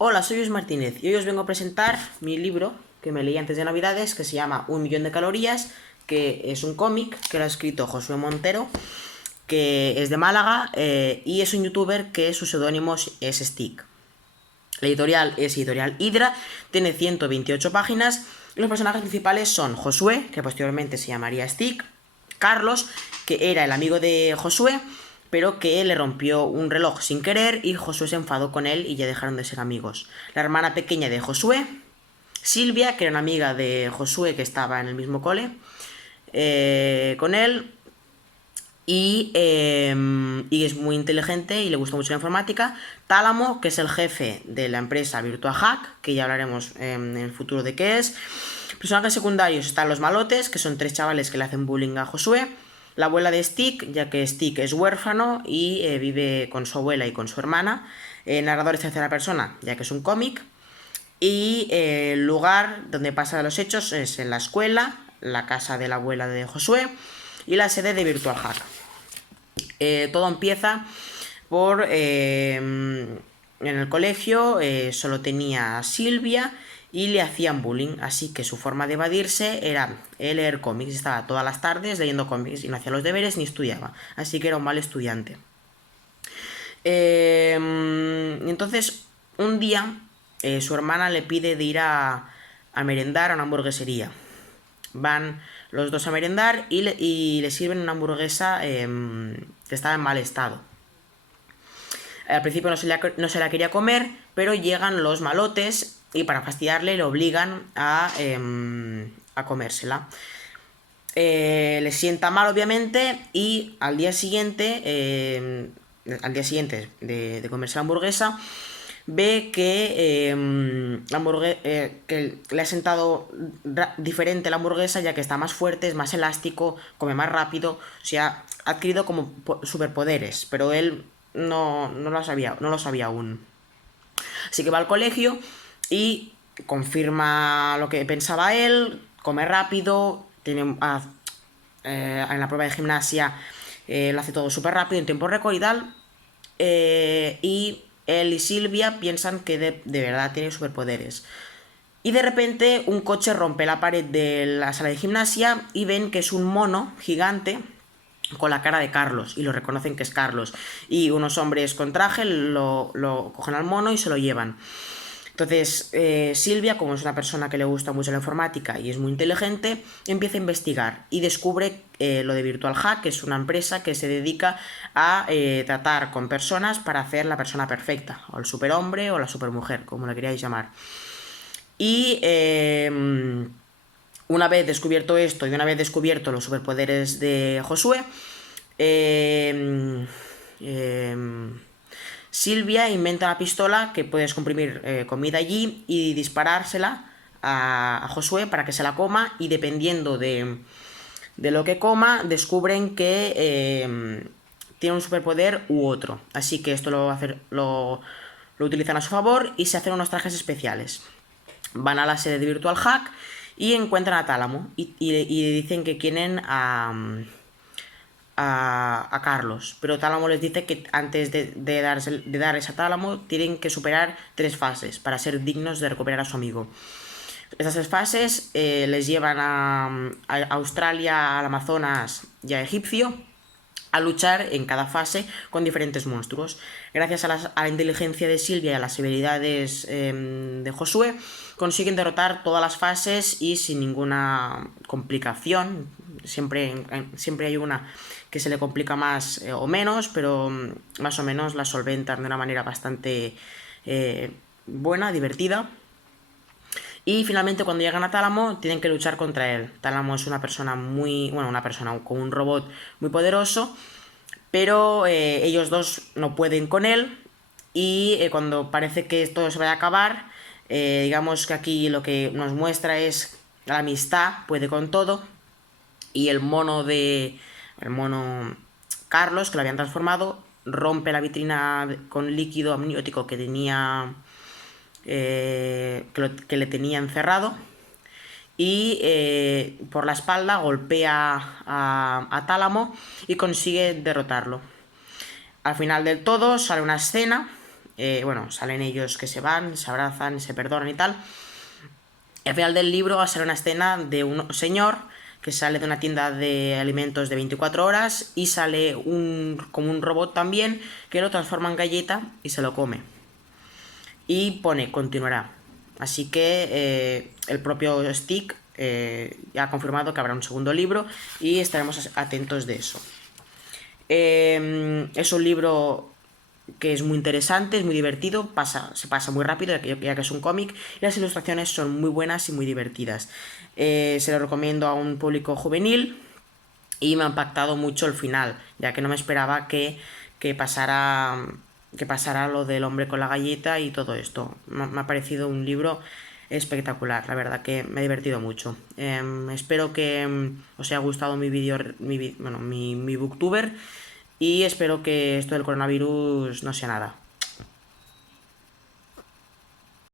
Hola, soy Luis Martínez y hoy os vengo a presentar mi libro que me leí antes de Navidades, que se llama 1 millón de calorías, que es un cómic que lo ha escrito Josué Montero, que es de Málaga y es un youtuber que su seudónimo es Stick. La editorial es Editorial Hydra, tiene 128 páginas y los personajes principales son Josué, que posteriormente se llamaría Stick, Carlos, que era el amigo de Josué, pero que le rompió un reloj sin querer y Josué se enfadó con él y ya dejaron de ser amigos. La hermana pequeña de Josué, Silvia, que era una amiga de Josué que estaba en el mismo cole con él, y es muy inteligente y le gusta mucho la informática. Tálamo, que es el jefe de la empresa Virtua Hack, que ya hablaremos en el futuro de qué es. Personajes secundarios están los malotes, que son 3 chavales que le hacen bullying a Josué. La abuela de Stick, ya que Stick es huérfano y vive con su abuela y con su hermana. Narradores tercera persona, ya que es un cómic. Y el lugar donde pasan los hechos es en la escuela, la casa de la abuela de Josué y la sede de Virtual Hack. Todo empieza por... en el colegio solo tenía a Silvia y le hacían bullying, así que su forma de evadirse era leer cómics. Estaba todas las tardes leyendo cómics y no hacía los deberes ni estudiaba, así que era un mal estudiante. Entonces, un día, su hermana le pide de ir a merendar a una hamburguesería. Van los dos a merendar y le sirven una hamburguesa que estaba en mal estado. Al principio no se la quería comer, pero llegan los malotes y para fastidiarle le obligan a comérsela. Le sienta mal, obviamente, y al día siguiente de comerse la hamburguesa, ve que, que le ha sentado diferente la hamburguesa, ya que está más fuerte, es más elástico, come más rápido, o sea, ha adquirido como superpoderes, pero él no lo sabía aún. Así que va al colegio y confirma lo que pensaba él, come rápido, tiene en la prueba de gimnasia lo hace todo súper rápido, en tiempo récord y tal. Y él y Silvia piensan que de verdad tiene superpoderes. Y de repente un coche rompe la pared de la sala de gimnasia y ven que es un mono gigante con la cara de Carlos y lo reconocen que es Carlos. Y unos hombres con traje lo cogen al mono y se lo llevan. Entonces, Silvia, como es una persona que le gusta mucho la informática y es muy inteligente, empieza a investigar y descubre lo de Virtual Hack, que es una empresa que se dedica a tratar con personas para hacer la persona perfecta, o el superhombre o la supermujer, como le queráis llamar. Y una vez descubierto esto y una vez descubierto los superpoderes de Josué, Silvia inventa una pistola que puedes comprimir comida allí y disparársela a Josué para que se la coma, y dependiendo de lo que coma descubren que tiene un superpoder u otro. Así que esto lo utilizan a su favor y se hacen unos trajes especiales. Van a la sede de Virtual Hack y encuentran a Tálamo y dicen que quieren a Carlos, pero Tálamo les dice que antes de darles a Tálamo tienen que superar 3 fases para ser dignos de recuperar a su amigo. Estas 3 fases les llevan a Australia, al Amazonas y a Egipcio a luchar en cada fase con diferentes monstruos. Gracias a la inteligencia de Silvia y a las habilidades de Josué, consiguen derrotar todas las fases y sin ninguna complicación. Siempre hay una que se le complica más o menos, pero más o menos la solventan de una manera bastante buena, divertida. Y finalmente, cuando llegan a Tálamo, tienen que luchar contra él. Tálamo es una persona con un robot muy poderoso, pero ellos dos no pueden con él. Y cuando parece que todo se va a acabar, digamos que aquí lo que nos muestra es la amistad puede con todo. Y el mono Carlos, que lo habían transformado, rompe la vitrina con líquido amniótico que tenía que le tenía encerrado, y por la espalda golpea a Tálamo y consigue derrotarlo. Al final del todo sale una escena bueno, salen ellos que se van, se abrazan, se perdonan y tal. Y al final del libro sale una escena de un señor que sale de una tienda de alimentos de 24 horas y sale como un robot también que lo transforma en galleta y se lo come. Y pone continuará. Así que el propio Stick ya ha confirmado que habrá un segundo libro y estaremos atentos de eso. Es un libro que es muy interesante, es muy divertido, se pasa muy rápido ya que es un cómic y las ilustraciones son muy buenas y muy divertidas. Se lo recomiendo a un público juvenil y me ha impactado mucho el final, ya que no me esperaba que pasara lo del hombre con la galleta y todo esto. Me ha parecido un libro espectacular, la verdad que me he divertido mucho. Espero que os haya gustado mi vídeo, mi booktuber, y espero que esto del coronavirus no sea nada.